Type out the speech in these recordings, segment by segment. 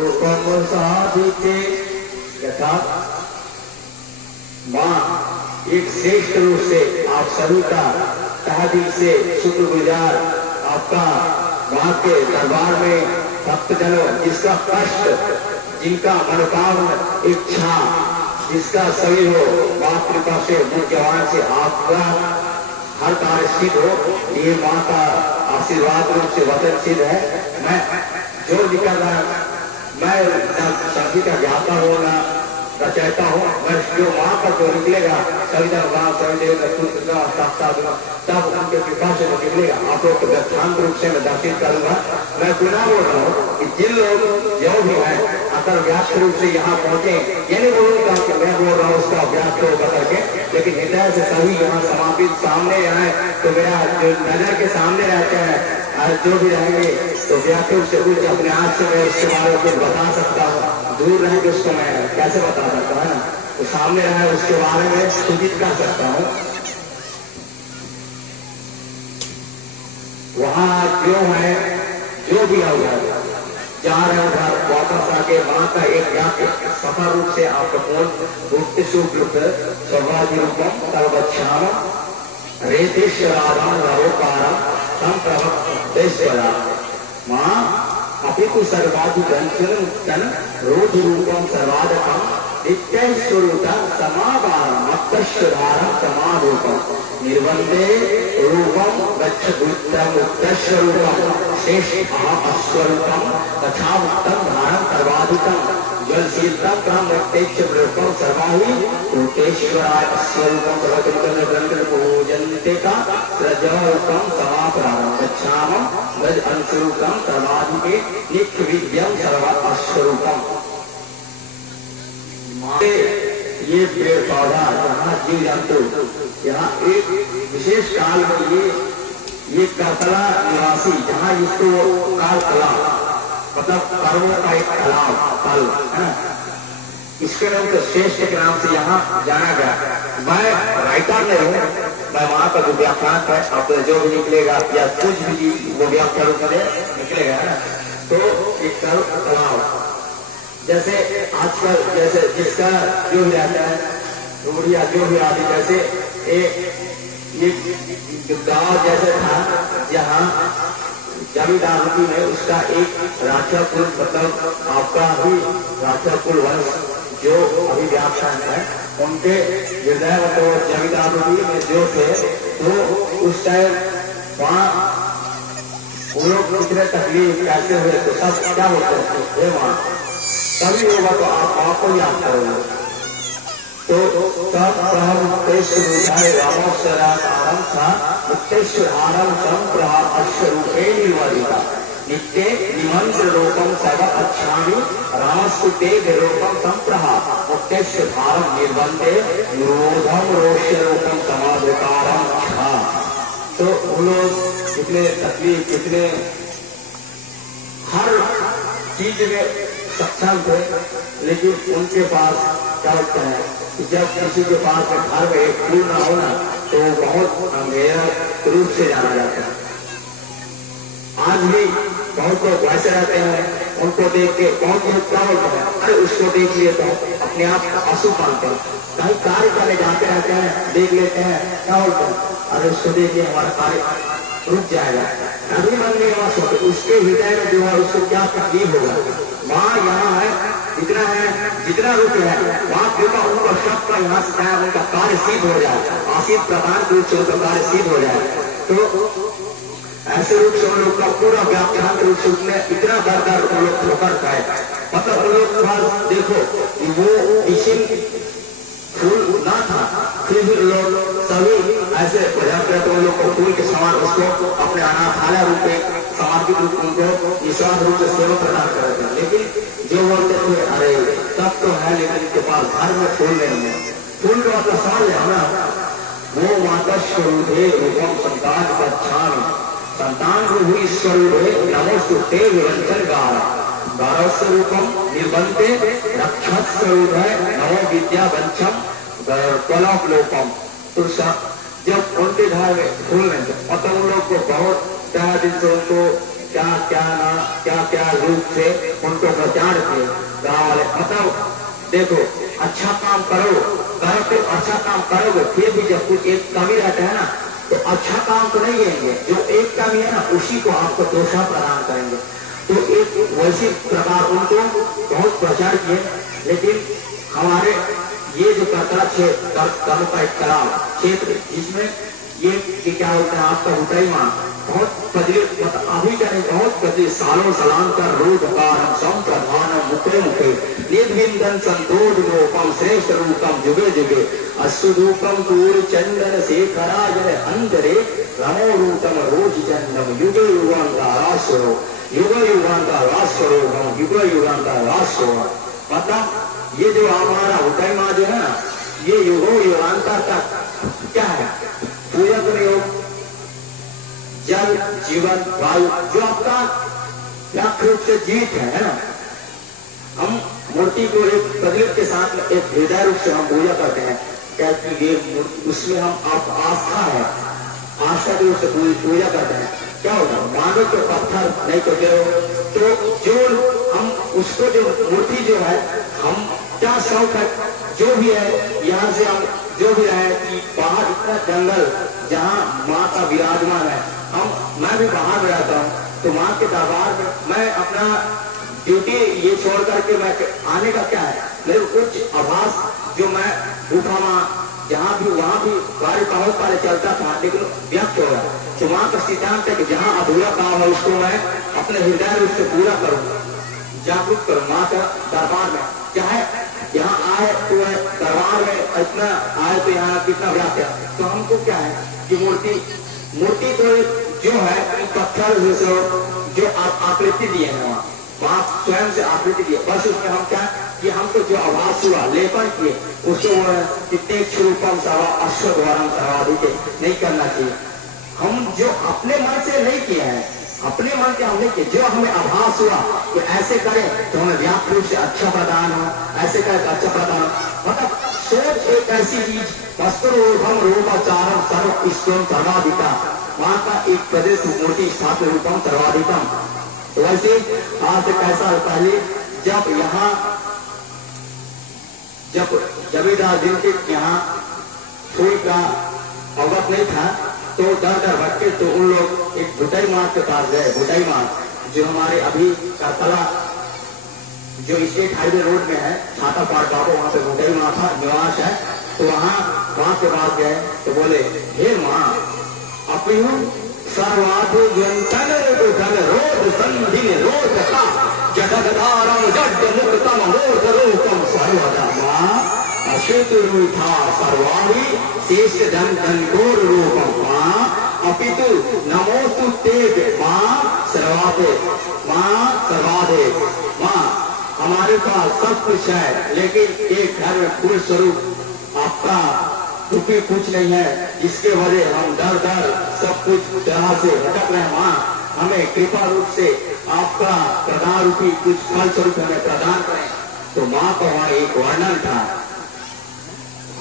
रूपम साधिके यथा माँ एक श्रेष्ठ रूप से आप सभी का तहे दिल से शुक्रगुजार। आपका माँ के दरबार में भक्तजनों जिसका कष्ट, जिनका मनोकामना इच्छा, जिसका सभी हो माँ कृपा से मुख्यवान से आपका हर कार्य सिद्ध हो, ये माँ का आशीर्वाद रूप से वचन सिद्ध है। मैं जो निकल रहा, मैं न सभी का ज्ञाता हूँ न रचयिता हूँ, मैं जो माँ का जो निकलेगा सविता भगवान सविता साक्षात तब उनके कृपा से वो निकलेगा। आप लोग व्यक्तांत रूप से मैं दर्शित करूंगा। मैं पुनः बोल रहा हूँ कि जिन लोग जो भी है अगर व्यास रूप से यहाँ पहुंचे, ये नहीं बोलूंगा कि मैं बोल रहा हूँ उसका व्यास होगा करके, लेकिन हृदय से सभी यहाँ समापित सामने आए तो मेरा जो नजर के सामने रहते हैं जो भी रहेंगे तो व्याकुल से कुछ अपने आप से मैं उसके बारे में बता सकता हूँ। दूर रहेंगे उसको मैं कैसे बता सकता है ना, तो सामने रहे उसके बारे में सूचित कर सकता हूँ। वहां जो है जो भी होगा जा रहे उधर वापस आके वहां का एक वाक्य सफल रूप से आपको भक्ति सुख सौभाग्य रूपम सर्वक्षाम रेतेश्वराम रवोकारम संप्रभेश्वरा माँ अपितु सर्वाधिकन रोध रूपम सर्वाधकम नित्यस्वरूपा समावारम मत्तस्वधारम समारूपम निर्वंदे रूपम गच्छुत्तम उत्तस्वरूपम शेष अस्वरूपम तथा उत्तम धारम सर्वाधिकम जलशीलतम क्रम मुक्तेच्छ रूपम सर्वाहि रूपेश्वराय स्वरूपम सर्वकं ग्रंथ पूजन्ते का रजरूपम समापरारम गच्छामं गज अंशरूपम सर्वाधिके नित्य विद्यम सर्वा अस्वरूपम। ये पेड़ पौधा यहाँ जीव जंतु यहाँ एक विशेष काल में ये करतला निवासी जहाँ इसको काल कला मतलब कर्मों का एक तालाब तल है ना, इसके नाम तो श्रेष्ठ के नाम से यहाँ जाना गया। मैं राइटर नहीं हूँ, मैं वहां का जो व्याख्यान है आप जो भी निकलेगा या कुछ भी वो व्याख्या रूप में निकलेगा है ना, तो एक तालाब जैसे आजकल जैसे जिसका जो भी रहता है रोड़िया जो भी आदि जैसे एक गांव जैसे था जहाँ जमींदार में उसका एक राजा कुल मतलब आपका भी राजा कुल वंश जो अभी व्याख्यान है उनके हृदय मतलब जमींदार में जो थे तो उस टाइम वहाँ वो लोग कितने तकलीफ कैसे हुए तो सब क्या होते हैं वहाँ तभी होगा तो आप आपको याद करोगे। तो तब रामोत्सराकारम था मुक्तेश्वरारम संप्रहा अश्वरूपे निर्वादिता नित्य निमंत्र रूपम सर्व अच्छामी रामस्तुते विरूपम संप्रहा मुक्तेश्वरारम निर्बंधे निरोधम रोष्य रूपम समाधिकारम छा। तो वो लोग कितने तकलीफ कितने हर चीज में सक्षम थे, लेकिन उनके पास क्या होता है कि जब किसी के पास घर में एक फूल ना हो ना तो बहुत अंधेरा रूप से जाना जाता है। आज भी बहुत लोग वैसे रहते हैं, उनको देख के बहुत लोग क्या होते हैं अरे उसको देख लिए तो अपने आप अशुभ मानते हैं, कहीं कार्य करने जाते रहते हैं देख लेते हैं क्या होता है अरे उसको देख के हमारा कार्य रुक जाएगा, अभी मन में वहां सोचे उसके हृदय में जो है उसको क्या तकलीफ होगा। माँ यहाँ है जितना रूप है वहाँ कृपा उनका सबका यहाँ से चाहे उनका कार्य सिद्ध हो जाए, आशीष प्रदान रूप से उनका कार्य सिद्ध हो जाए। तो ऐसे रूप से उन लोग का पूरा व्याख्यान रूप से उसमें इतना दर उन लोग ठोकर खाए, मतलब उन लोग के पास देखो वो इसी फूल ना था फिर भी लोग सभी ऐसे प्रयास करते उन लोग को फूल के समान उसको अपने अनाथालय रूप में सामाजिक रूप उनको निस्वार्थ रूप से सेवा प्रदान करते हैं। लेकिन जो बोलते थे अरे तब तो है लेकिन इनके पास घर में फूल नहीं है, फूल का मतलब समझ है ना वो माता स्वरूप है एवं संतान गच्छामि संतान रूप स्वरूप है नमोस्तुते विरंजन गारा गौरव स्वरूपम निर्बंधे रक्षक स्वरूप है नवो विद्या वंशम कलोपलोपम। तो जब उनके घर में फूल नहीं थे मतलब उन लोग को बहुत दिन से उनको क्या क्या रूप से उनको प्रचार किए गाँव वाले। मतलब देखो, अच्छा काम करो तो अच्छा काम करोगे, फिर भी जब कुछ एक कमी रहता है ना तो अच्छा काम तो नहीं लेंगे, जो एक कमी है ना उसी को आपको दोषा प्रदान करेंगे। तो एक वैसे प्रकार उनको बहुत प्रचार किए। लेकिन हमारे ये जो कर्ता कर्म का एक कला क्षेत्र, जिसमें ये क्या होता है आपका उतई माँ बहुत बदले, मतलब अभी का नहीं, बहुत बदले सालों सलांतर रूपकारम संप्रधानम मुखे मुखे निर्विंदन संतोष रूपम श्रेष्ठ रूपम जुगे जुगे अश्वरूपम दूर चंदन शेखराजन अंतरे रमो रूपम रोज चंदम युग युगांता राशो युग युगांता राशो युग युगांता राशो। मतलब ये जो हमारा उतई माँ जो है ना, ये युगो युगांता का क्या है, पूजा करें योग, जल जीवन वायु जो आपका व्यापक रूप से जीवित है ना। हम मूर्ति को एक प्रदीप के साथ एक हृदय रूप से हम पूजा करते हैं, क्या कि ये उसमें हम आप आस्था है, आस्था के रूप से पूजा करते हैं। क्या होता है, मानो तो पत्थर नहीं तो जो हम उसको जो मूर्ति जो है, हम क्या शौक है जो भी है, यहाँ से हम जो भी है कि बाहर इतना जंगल जहाँ माँ का विराजमान है, मैं भी बाहर में रहता हूँ, तो माँ के दरबार में मैं अपना ड्यूटी ये छोड़ करके मैं आने का क्या है, मेरे कुछ आभास जो मैं गुफा माँ जहाँ भी वहाँ भी गाड़ी बहुत पहले चलता था, लेकिन व्यक्त हो गया। तो वहाँ का सिद्धांत है कि जहाँ अधूरा काम है उसको मैं अपने हृदय रूप से पूरा करूँ, जागरूक करूँ माँ का दरबार में। चाहे यहाँ आए तो दरबार में इतना आए तो यहाँ कितना व्याप्त है, तो हमको क्या है कि मूर्ति तो जो है पत्थर जो आकृति दिए हैं वहाँ स्वयं से आकृति दिए, बस उसमें हम क्या कि हमको जो आवाज हुआ लेपन किए उसको कितने क्षरूपम सर्वा अश्वद्वारम सर्वाधिक नहीं करना चाहिए। हम जो अपने मन से नहीं किए हैं, अपने मन के हमने किए, जो हमें आभास हुआ कि ऐसे करें तो हमें व्यापक रूप से अच्छा प्रदान हो, ऐसे करें तो अच्छा प्रदान हो। मतलब सोच एक ऐसी चीज, वस्तु रूपम रूपाचारम सर्व ईश्वरम सर्वाधिका, वहाँ का एक प्रदेश मूर्ति स्थापित रूपम सर्वाधिकम। वैसे आज से कैसा पहले जब यहाँ जब जमींदार जिनके यहाँ सुई का अवगत नहीं था तो दर भटके, तो उन लोग एक भुटाई माँ के पास गए। भुटाई माँ जो हमारे अभी करतला जो स्टेट हाईवे रोड में है, छाता पार बाबू, वहाँ पे भुटाई माँ का निवास है। तो वहाँ के पास गए तो बोले, हे माँ अपनी सर्वाधु जंतन रोध संधि रोध का जगदारम जड मुक्तम रोध रूपम सर्वदा माँ अशुत रूथा सर्वाणी शेष धन धनकोर रूपम माँ अपितु नमोस्तु तेज माँ सर्वाधे माँ हमारे पास सब कुछ है, लेकिन एक घर में पूर्ण स्वरूप आपका रूपी कुछ नहीं है, जिसके वजह हम डर सब कुछ तरह से भटक रहे। माँ हमें कृपा रूप से आपका प्रदान रूपी कुछ फल स्वरूप हमें प्रदान करें। तो माँ का वहाँ एक वर्णन था,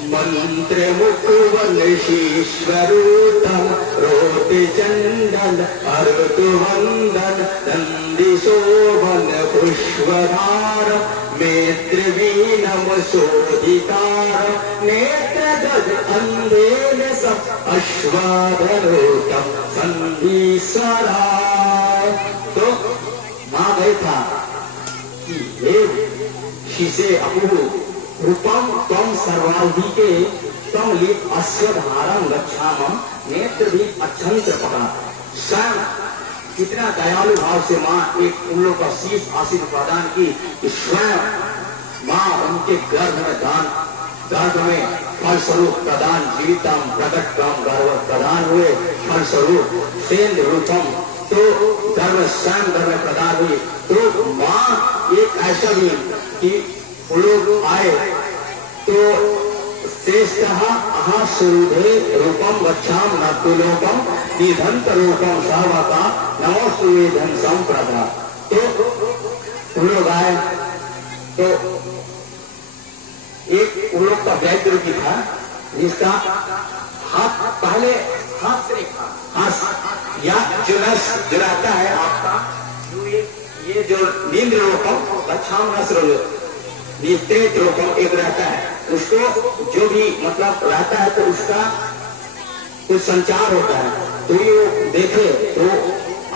मंत्र मुकुवन शीश्वरूतम रोति चंदन अरुतु वंदन नंदी शोभन पुष्पधार मेत्रवीनम शोधिकार नेत्र दज अंधेन सब अश्वाधरोतम संधीश्वरा। तो माँ गए था कि हे शिशे अपूर्व रूपम तम सर्वाधिके तम लिप अश्वधारम गच्छामम नेत्र भी अक्षंत्र पका। स्वयं कितना दयालु भाव से माँ एक उन लोग का शीश आशीष प्रदान की, स्वयं माँ उनके गर्भ में फल स्वरूप प्रदान जीवितम प्रकट कम गर्भ प्रदान हुए फल स्वरूप सेंद्र रूपम, तो गर्भ स्वयं गर्भ प्रदान हुई। तो माँ एक ऐसा भी कि लोग आए तो श्रेष्ठ स्वरूपे रूपम गच्छाम नतुलोकम निधंत रूपम सर्वता नमोस्तु धन संप्रदा। तो लोग आए तो एक उन लोग का वैद्य की था, जिसका हाथ पहले हंस या जो नस जो रहता है आपका, ये जो नींद रूपम गच्छाम नस निस्तेज रूपम एक रहता है, उसको जो भी मतलब रहता है तो उसका कुछ संचार होता है। तो ये देखे तो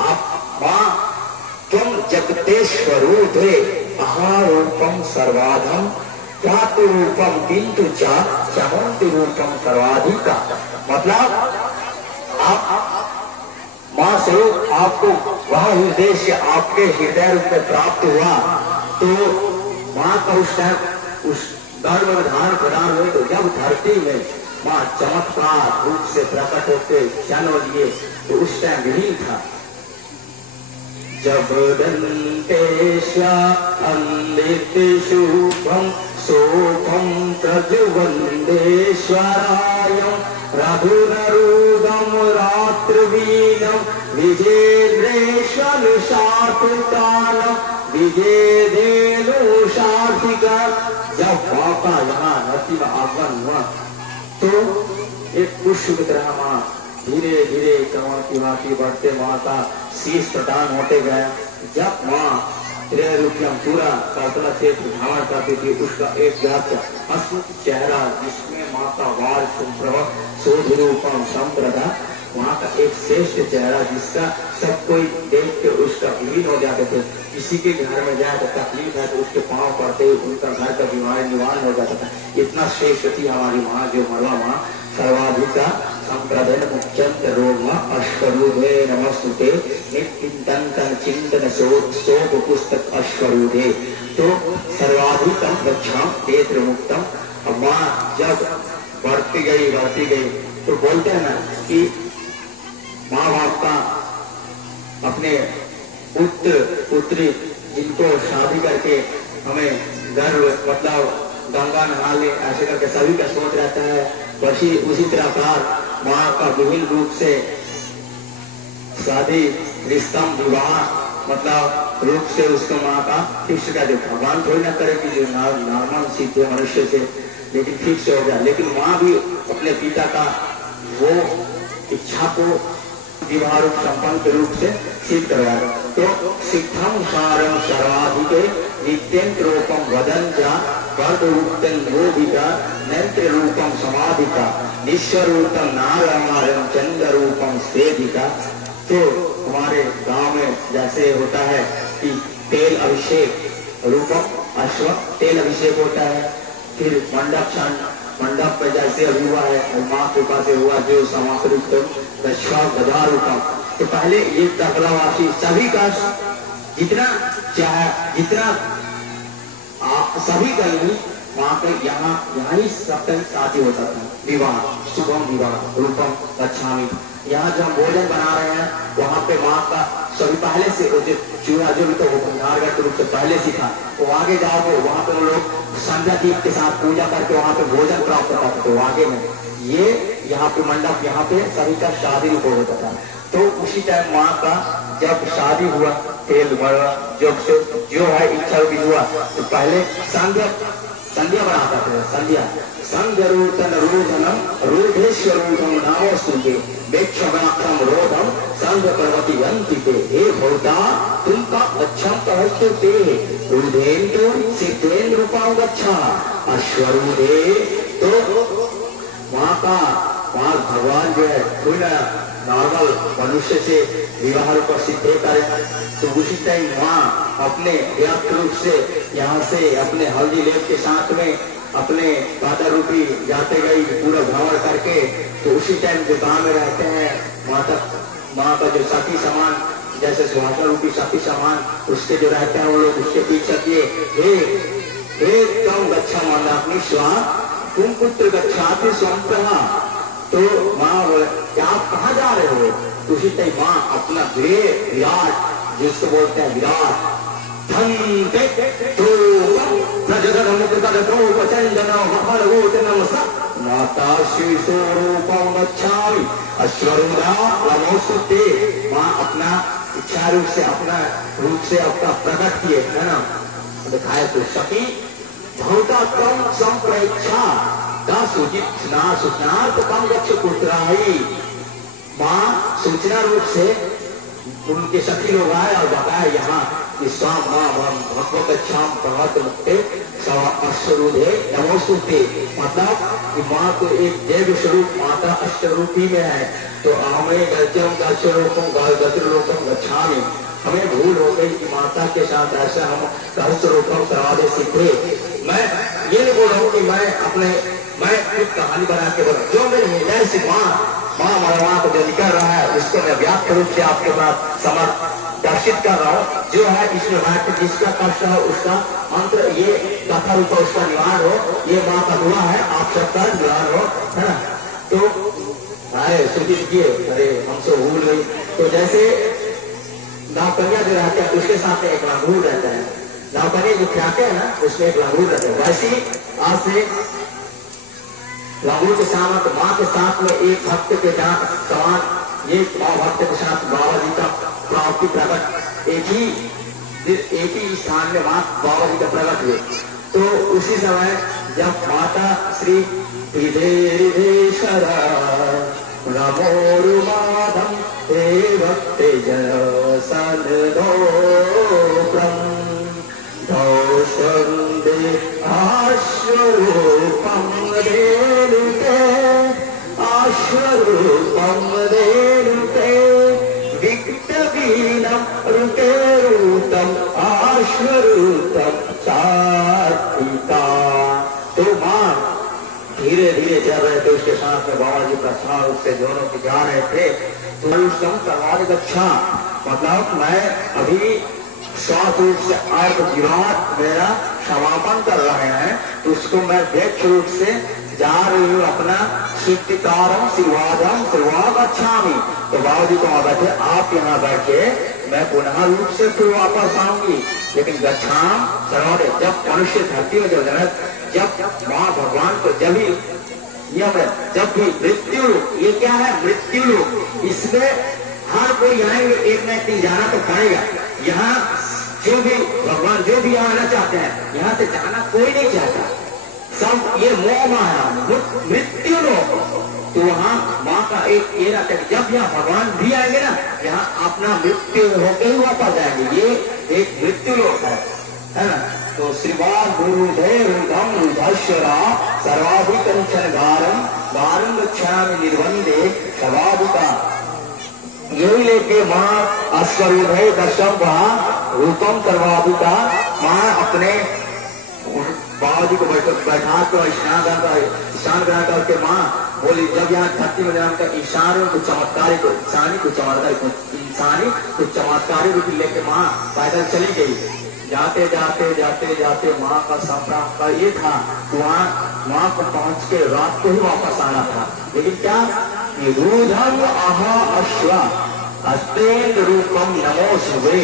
आप मां तुम जगतेश्वरूपे अहारूपम सर्वाधम प्रातु रूपम किंतु चाहंति रूपम सर्वाधिका। मतलब आप मां स्वरूप आपको वह उद्देश्य आपके हृदय रूप में प्राप्त हुआ तो मां का उस टाइम उस गर्भ में धारण प्रदान हुए तो जब धरती में मां चमत्कार रूप से प्रकट होते क्षण लिए तो उस टाइम यही था। जब दंतेश्या अंदित शुभम सोभम प्रजुवंदेश्वरायम रघुनरूदम रात्रिवीनम विजेन्द्रेश्वनुशाकुतानम विजेदेनुशार्थिका। जब बापा यहाँ धरती में आगमन हुआ तो एक पुष्प की तरह मां धीरे धीरे चमकी माटी बढ़ते मां का शीश प्रदान होते गए। जब मां रूपम पूरा कल्पना क्षेत्र भ्रमण करती थी उसका एक हंसमुख चेहरा जिसमें मां का वार शोध रूपम संप्रदा, वहाँ का एक श्रेष्ठ चेहरा जिसका सब कोई देख के उसका विलीन हो जाते थे। किसी के घर में जाए तो तकलीफ है तो उसके पांव पड़ते उनका घर का बीमारी निवारण हो जाता था। इतना श्रेष्ठ थी हमारी माँ जो मरवा माँ सर्वाधिका संप्रदन मुख्यंत रोग अश्वरूधे नमस्तुते नित्यंतन चिंतन शोक पुस्तक अश्वरूधे। तो सर्वाधिकम गच्छाम तेत्र मुक्तम। अब माँ जब बढ़ती गई तो बोलते हैं ना कि माँ बाप का अपने पुत्र पुत्री जिनको शादी करके हमें गर्व मतलब गंगा नहा ले ऐसे करके सभी का सोच रहता है, उसी प्रकार माँ का विभिन्न रूप से शादी रिश्तम विवाह मतलब रूप से उसको माँ का फिक्स कर दे। भगवान थोड़ी ना करे कि जो नॉर्मल सीधे मनुष्य से लेकिन फिक्स हो गया। लेकिन माँ भी अपने पिता का वो इच्छा को विवाह रूप संपन्न के रूप से सिद्ध करवा। तो सिद्धम सारम सर्वाधिके नित्यंत रूपम वदन जा वर्धरूपा नैत्र रूपम समाधिका निश्वरूपम नारायण चंद्र रूपम स्वेदिका। तो हमारे गांव में जैसे होता है कि तेल अभिषेक रूपम अश्व तेल अभिषेक होता है, फिर मंडप पे जैसे अभी हुआ है माँ कृपा से हुआ जो समाप्त गदा रूपम। तो पहले ये तबलावासी सभी का जितना चाहे जितना सभी का ही वहाँ पे यहाँ ही सबका शादी होता था विवाह शुभम विवाह रूपम गच्छामि। यहाँ जब हम भोजन बना रहे हैं वहाँ पे माँ का सभी पहले से चूल्हा जो भी तो भंडारगढ़ रूप से पहले से था। तो आगे जाओगे वहाँ पे वो लोग संध्या दीप के साथ पूजा करके वहाँ पे भोजन प्राप्त करता था। तो आगे में ये यहाँ पे मंडप यहाँ पे सभी का शादी रूप होता था। तो उसी टाइम माँ का जब शादी हुआ तेल भरा जो है इच्छा भी हुआ तो पहले संध्या बनाता था। संध्यारूतन रोधनम रोधेश्वरूधम नामस्तुते वेक्षमात्रम रोधम संध्य पर्वती अंतिते। हे भोता तुमका अच्छम कहते रुधेन्द्र सिद्धेन्द्र रूपम गच्छा अश्वरूधे। तो वहाँ का वहाँ भगवान जो है कोई ना नॉर्मल मनुष्य से विवाह रूप सिद्ध करे तो उसी टाइम वहाँ अपने व्याप्त रूप से यहाँ से अपने हल्दी लेप के साथ में अपने पादा रूपी जाते गई पूरा भ्रमण करके। तो उसी टाइम जो गाँव में रहते हैं माँ का जो साथी समान जैसे सुहासा रूपी साथी समान उसके जो रहते हैं वो लोग उसके पीछे किए हे तम गच्छा मंदाग्नि स्वा तुम पुत्र गच्छाति स्वंतः। तो माँ बोले आप कहाँ जा रहे हो? उसी टाइम माँ अपना विराट जिसको बोलते हैं विराट धन माता श्री स्वरूपम गच्छामि अश्वरूधा नमोस्तुते। माँ अपना इच्छा रूप से अपना प्रकट किए है ना दिखाए तो सखी भवता कम संप्रेक्षा का सूचित सूचनार्थ कम गच्छ पुत्राई। माँ सूचना रूप से उनके सखी लोग आए और बताया यहाँ कि स्वाम माँ भगवत क्षाम भगवत मुक्ते अश्वरूधे नमोस्तुते, मतलब कि माँ तो एक देव स्वरूप माता अष्टरूपी में है, तो हमें गत्यम गच्छरूपम गतिरूपम गच्छामि, हमें भूल हो गई कि माता के साथ ऐसा हम सहस्रूपम करवादे सीखे। मैं ये नहीं बोल रहा हूँ कि मैं खुद कहानी बना के बोला, जो मेरे हृदय से माँ मरवा को जो निकल रहा है उसको मैं व्याप्त रूप से आपके पास दर्शित कर रहा हूँ। जो है इसमें वाक्य जिसका कष्ट हो उसका मंत्र ये कथा रूप उसका निवारण हो, ये माँ का दुआ है, आप सबका निवारण हो, है ना। तो आए सूचित किए, अरे हमसे भूल गई। तो जैसे नावकन्या जो रहते हैं उसके साथ एक लंगूर रहता है, नावकन्या जो ख्याते हैं ना उसमें एक लंगूर रहता है, वैसे आज से लंगूर के साथ माँ के साथ में एक भक्त के समान ये माँ भक्त के साथ बाबा जी का प्राप्ति प्रकट एक ही स्थान में माँ बाबा जी का प्रकट हुए। तो उसी समय जब माता श्री विधेश्वर नमोरुमाधम हे भक्ते जन दौशंदे आश्वरूपम रेणुके आश्वरूपम रेणुके विक्तवीनम रुके रूतम आश्वरूपम सात्विका। तो माँ धीरे धीरे चल रहे थे, उसके साथ में बाबा जी प्रस्थान उससे दोनों की जा रहे थे। तो करवाने कक्षा मतलब मैं अभी स्वास्थ्य रूप से अर्थ जीवात मेरा समापन कर रहे हैं, तो उसको मैं व्यक्ति रूप से जा रही हूँ अपना शुद्धिकारम शिवादम शिवाद अच्छामी। तो बाबा जी को वहां बैठे, आप यहाँ बैठे, मैं पुनः रूप से फिर वापस आऊंगी, लेकिन गच्छाम सर्वोदय। जब मनुष्य धरती में जो जब माँ भगवान को जब भी मृत्यु, ये क्या है मृत्यु लोग, इसमें हर कोई आएंगे, एक न एक दिन जाना तो पड़ेगा। यहाँ जो भी भगवान जो भी आना चाहते हैं, यहाँ से जाना कोई नहीं चाहता, सब ये मोह माया मृत्यु लोग। तो वहाँ माँ का एक ये रहता है, जब यहाँ भगवान भी आएंगे ना, यहाँ अपना मृत्यु होकर ही वापस आएंगे, ये एक मृत्यु लोग है ना। तो श्रीवाद गुरुदेव रुधश्वरा सर्वाधिकंचन गारम गच्छामि निर्वंदे सर्वाधिका। यही लेके माँ अश्वरूधे दर्शन रूपम सर्वाधिका। माँ अपने बाबा जी को बैठा कर ईशान ग्रहण करके माँ बोली, जब यहाँ धरती में नाम का ईशान को चमत्कारी को इंसानी को चमत्कारी रूप लेके माँ पैदल चली गई। जाते जाते जाते जाते माँ का संप्राम का ये था, वहाँ माँ को पहुँच के रात को ही वापस आना था। लेकिन क्या रूधम आहा अश्वा अस्तेन रूपम नमो शिवे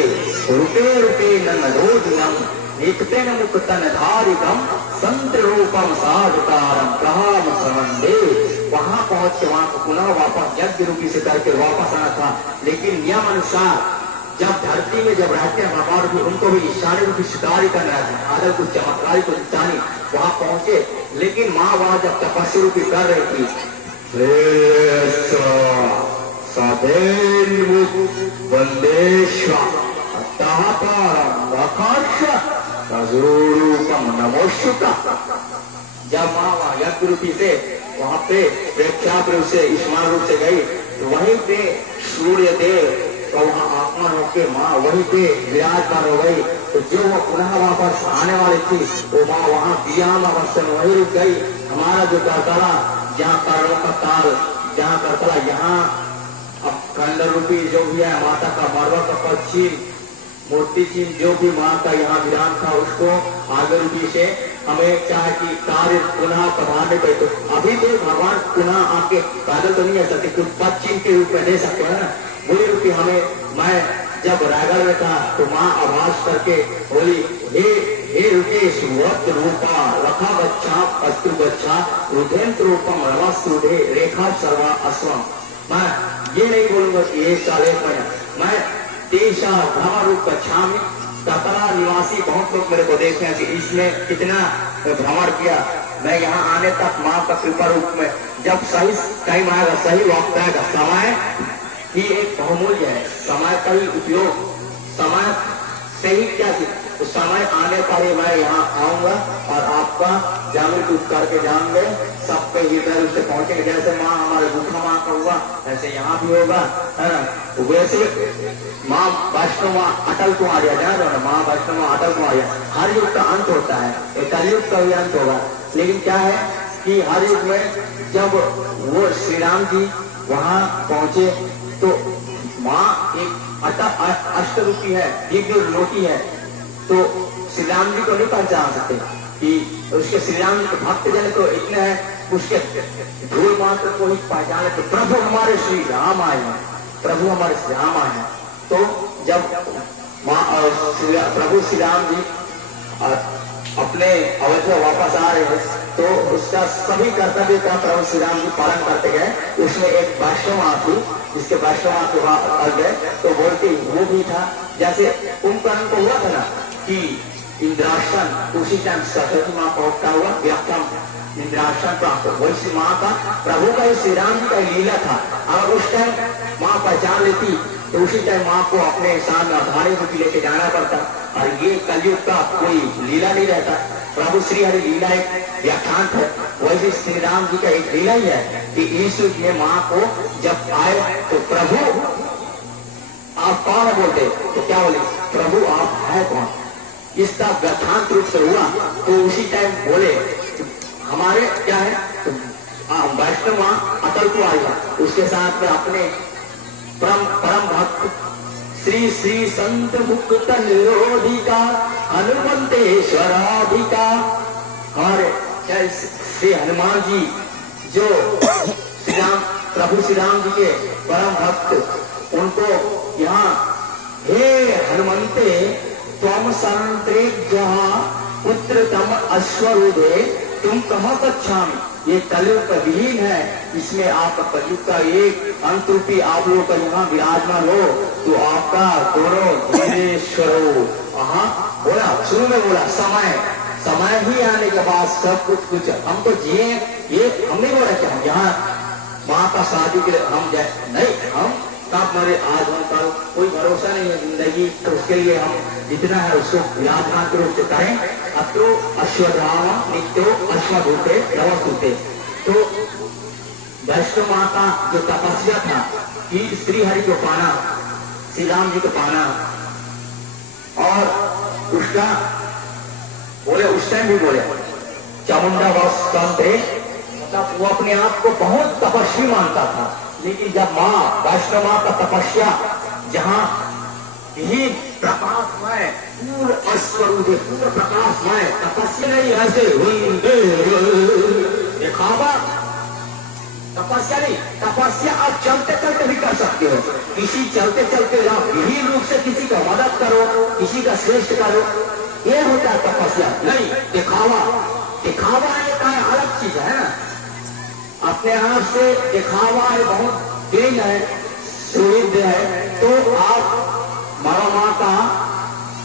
रूपे रूपे नोदिनम निकतेन मुक्तन धारिकम संत रूपम साधुकारम प्रहाम समंदे। वहां पहुंच के वहां को पुनः वापस यज्ञ रूपी से करके वापस आना था। लेकिन नियम अनुसार जब धरती में जब रहते हैं भगवान भी, उनको भी ईशानी रूपी शिकारी करना है, आदर कुछ चमत्कारी को ईशानी वहां पहुंचे। लेकिन माँ वहां जब तपस्या रूपी कर रही थी, वंदेश्वर नमोश्रुता। जब माँ वहां यज्ञ रूपी से वहां पे प्रेक्षाप रूप से ईश्वर रूप से गई, तो वहीं पे सूर्य देव और वहाँ आत्मा होके माँ वहीं पे विराजमान हो गई। तो जो वो पुनः वापस आने वाली थी, वो माँ वहाँ विराम अवस्था में वही रुक गई। हमारा जो करतला, जहाँ कारणों का काल, जहाँ करतला, यहाँ अब खंड रूपी जो भी है माता का मरवा का पश्चिम मूर्ति चिन्ह जो भी माँ का यहाँ विराम था, उसको आगे रूपी से हमें चाहे कि कार्य पुनः पधारने पे, तो अभी तो भगवान पुनः आके पैदल तो नहीं आ सकते, कुछ पश्चिम के रूप में दे सकते हैं ना। बोली रूपी हमें, मैं जब रायगढ़ में था तो माँ आभास करके बोली, हे रुकेश वक्त रूपा रखा बच्चा अस्तु बच्चा रुधेंद्र रूपम रवस्तुधे रेखा सर्वा अस्वम। मैं ये नहीं बोलूंगा कि एक साल एक महीना, मैं देशा धर्म रूप गच्छामि कतरा निवासी बहुत लोग मेरे को देखे हैं कि इसने कितना भ्रमण किया। मैं यहाँ आने तक माँ का कृपा रूप में जब सही टाइम आएगा, सही वक्त आएगा, समय ही एक बहुमूल्य है, समय का ही उपयोग, समय से ही क्या चीज, तो समय आने पर ही मैं यहाँ आऊंगा और आपका जागृत करके जाऊंगे, सब पे हृदय रूप से पहुंचेंगे। जैसे माँ हमारे गुफा माँ का हुआ ऐसे यहाँ भी होगा, है ना। तो वैसे माँ वैष्णव माँ अटल कुमार जान रहे हो, माँ वैष्णव माँ अटल कुमार, हर युग का अंत होता है, एक कलयुग का भी अंत होगा। लेकिन क्या है कि हर युग में जब वो श्री राम जी वहां पहुंचे तो माँ एक अष्ट रूपी है, दिव्य लोटी है, तो श्री राम जी को नहीं पहचान सकते कि उसके श्री राम जी के भक्त जन तो इतने हैं, उसके धूल मात्र को ही पहचान लेते। प्रभु हमारे श्री राम आए हैं, प्रभु हमारे श्री राम आए हैं। तो जब प्रभु श्री राम जी अपने अयोध्या वापस आ रहे हैं तो उसका सभी कर्तव्य का प्रभु श्री राम जी पालन करते गए। उसमें एक वैष्णव थी, जिसके वैष्णव के बाद गए तो बोलती वो भी था, जैसे कुंभकर्ण को हुआ था ना कि इंद्रासन, उसी टाइम सरस्वती माँ का उपता हुआ व्याख्यान इंद्रासन प्राप्त, वैसी माँ का प्रभु का श्री राम जी का लीला था। और उस टाइम माँ पहचान लेती तो उसी टाइम माँ को अपने सामने अधारे में लेके जाना पड़ता। और ये कलयुग का कोई लीला नहीं रहता, प्रभु श्री हरि लीला एक व्याख्यान है, वैसे श्री राम जी का एक लीला ही है कि ईश्वर ने माँ को जब आए तो प्रभु आप कौन बोलते, तो क्या बोले प्रभु आप है कौन, इसका व्याख्यान रूप से हुआ। तो उसी टाइम बोले हमारे क्या है, तो वैष्णव माँ अटल को आया, उसके साथ में अपने परम भक्त श्री श्री संत मुक्त निरोधिका हनुमंतेश्वराधिका, और श्री हनुमान जी जो श्री राम प्रभु श्री राम जी के परम भक्त, उनको यहाँ हे हनुमंते त्वम संतृज्य पुत्र तम अश्वरूढ़े तुम कहाँ गच्छामि। ये कलयुग का विहीन है, इसमें आपका कलयुग का एक अंतरूपी आप लोग का यहाँ विराजमान हो तो आपका दोनों धीरेश्वरो। बोला शुरू में बोला समय ही आने के बाद सब कुछ हम तो जिए, ये हम नहीं बोला क्या यहाँ माँ का शादी के लिए हम जाए, नहीं, हम कब मरे आज हम कल, कोई भरोसा नहीं है जिंदगी, तो उसके लिए हम जितना है उसको विराजमान के रूप से करें। अब तो अश्वधामा नित्यो अश्वधूते रवसुते, तो वैष्णव माँ का जो तपस्या था कि श्री हरि को पाना, श्री राम जी को पाना, और उसका बोले उस टाइम भी बोले चामुंडा वस्ते, मतलब वो अपने आप को बहुत तपस्वी मानता था। लेकिन जब माँ वैष्णव माँ का तपस्या जहाँ ही प्रकाशमय पूर्ण अस्वरूप पूर्ण प्रकाशमय तपस्या नहीं, ऐसे दिखावा तपस्या नहीं, तपस्या आप चलते चलते भी कर सकते हो, किसी चलते चलते आप विहीन रूप से किसी का मदद करो, किसी का श्रेष्ठ करो, ये होता है तपस्या। नहीं दिखावा, दिखावा एक अलग चीज है ना, अपने आप से दिखावा है बहुत तेज है, सुविध है। तो आप मरवा का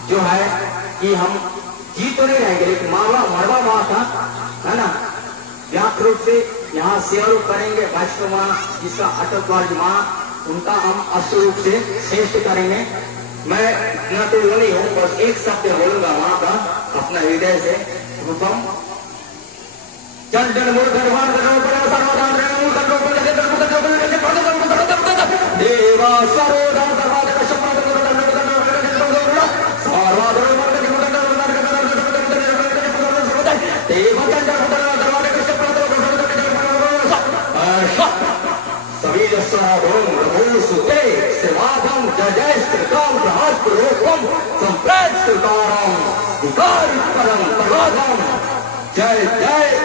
जो है कि हम जी तो नहीं रहेंगे, लेकिन मरवा माँ का है ना व्याप्त रूप से यहाँ सेवा करेंगे। वैष्णव माँ जिसका अटल कुमार माँ, उनका हम अष्ट रूप से श्रेष्ठ करेंगे। मैं इतना तो नहीं हूँ, बस एक शब्द बोलूंगा वहां का अपना हृदय से, रूपम चल जन मूल धर्मान देवा सरोधा सभी सुते सेवादम जय श्रीकाम प्रहारोपम संप्रेत श्रीकारम परम जय जय